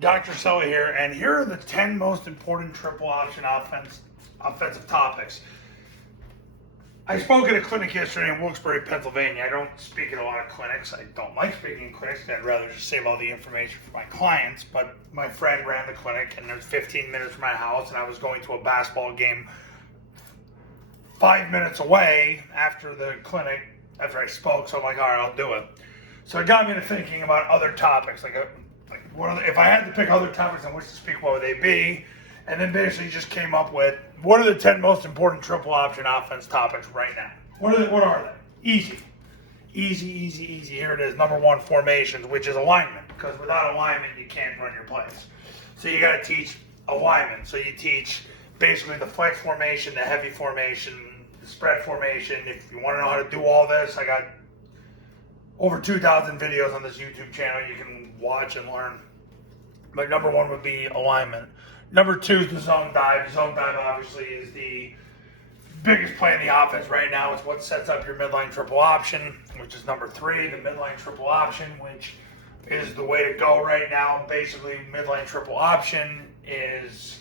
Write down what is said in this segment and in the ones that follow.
Dr. Sully here, and here are the 10 most important triple option offensive topics. I spoke at a clinic yesterday in Wilkes-Barre, Pennsylvania. I don't speak at a lot of clinics. I don't like speaking in clinics. I'd rather just save all the information for my clients. But my friend ran the clinic, and there's 15 minutes from my house, and I was going to a basketball game 5 minutes away after the clinic, after I spoke. So I'm like, all right, I'll do it. So it got me to thinking about other topics, if I had to pick other topics on which to speak, what would they be? And then basically just came up with, what are the 10 most important triple option offense topics right now? What are they? Easy. Here it is. Number one, formations, which is alignment. Because without alignment, you can't run your plays. So you got to teach alignment. So you teach basically the flex formation, the heavy formation, the spread formation. If you want to know how to do all this, I got over 2,000 videos on this YouTube channel you can watch and learn. But number one would be alignment. Number two is the zone dive. Zone dive obviously is the biggest play in the offense right now. It's what sets up your midline triple option, which is number three, the midline triple option, which is the way to go right now. Basically, midline triple option is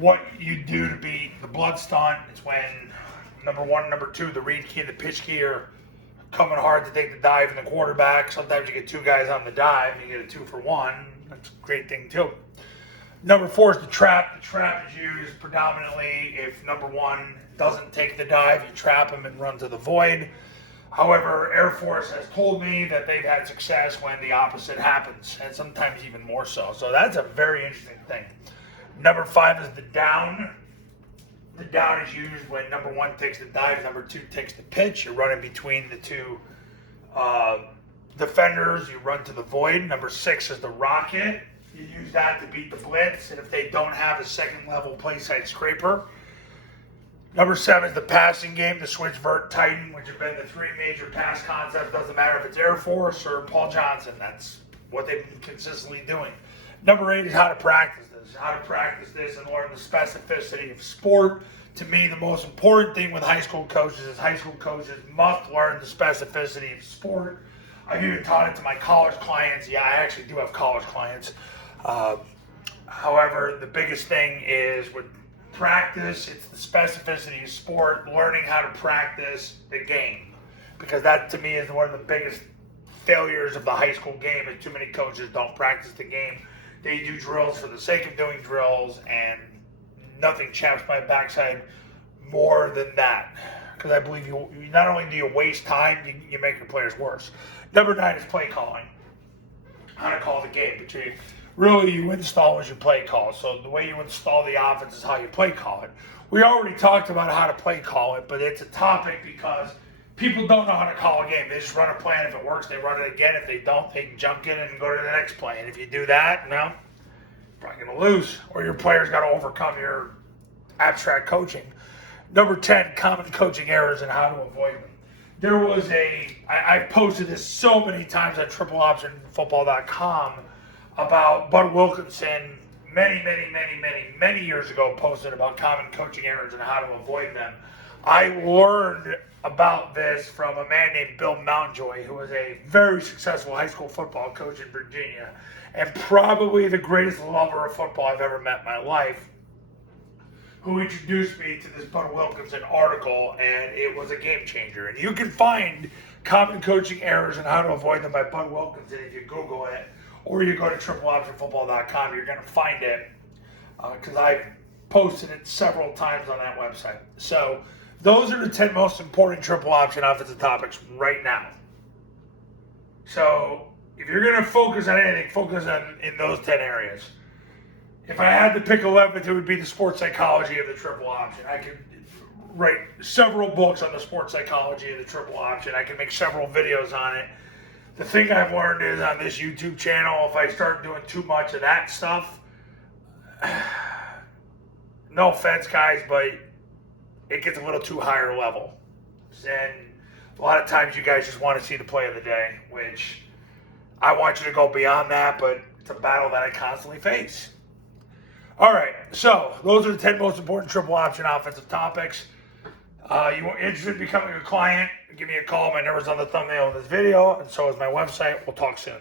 what you do to beat the blood stunt. It's when number one and number two, the read key and the pitch key, are coming hard to take the dive in the quarterback. Sometimes you get two guys on the dive and you get a 2-for-1. That's a great thing too. Number four is the trap. The trap is used predominantly if number one doesn't take the dive, you trap him and run to the void. However, Air Force has told me that they've had success when the opposite happens, and sometimes even more so. So that's a very interesting thing. Number five is the down. The down is used when number one takes the dive, number two takes the pitch. You're running between the two defenders. You run to the void. Number six is the rocket. You use that to beat the blitz, and if they don't have a second level play side scraper. Number seven is the passing game, the switch, vert, tighten, which have been the three major pass concepts. Doesn't matter if it's Air Force or Paul Johnson. That's what they've been consistently doing. Number eight is how to practice this. How to practice this and learn the specificity of sport. To me, the most important thing with high school coaches is high school coaches must learn the specificity of sport. I've even taught it to my college clients. Yeah, I actually do have college clients. However, the biggest thing is with practice, it's the specificity of sport, learning how to practice the game. Because that, to me, is one of the biggest failures of the high school game, is too many coaches don't practice the game. They do drills for the sake of doing drills, and nothing chaps my backside more than that. Because I believe you not only do you waste time, you make your players worse. Number nine is play calling. How to call the game. But you install as you play call. So the way you install the offense is how you play call it. We already talked about how to play call it, but it's a topic because people don't know how to call a game. They just run a play, and if it works, they run it again. If they don't, they can jump in and go to the next play. And if you do that, you're probably going to lose, or your player's got to overcome your abstract coaching. Number 10, common coaching errors and how to avoid them. There was I posted this so many times on tripleoptionfootball.com about Bud Wilkinson many years ago, posted about common coaching errors and how to avoid them. I learned about this from a man named Bill Mountjoy, who was a very successful high school football coach in Virginia, and probably the greatest lover of football I've ever met in my life, who introduced me to this Bud Wilkinson article, and it was a game changer. And you can find common coaching errors and how to avoid them by Bud Wilkinson if you Google it, or you go to tripleoptionfootball.com. You're going to find it because I've posted it several times on that website. So those are the 10 most important triple option offensive topics right now. So if you're going to focus on anything, focus on in those 10 areas. If I had to pick 11th, it would be the sports psychology of the triple option. I could write several books on the sports psychology of the triple option. I can make several videos on it. The thing I've learned is on this YouTube channel, if I start doing too much of that stuff, no offense, guys, but it gets a little too higher level. And a lot of times you guys just want to see the play of the day, which I want you to go beyond that, but it's a battle that I constantly face. All right, so those are the 10 most important triple option offensive topics. You are interested in becoming a client, give me a call. My number's on the thumbnail of this video, and so is my website. We'll talk soon.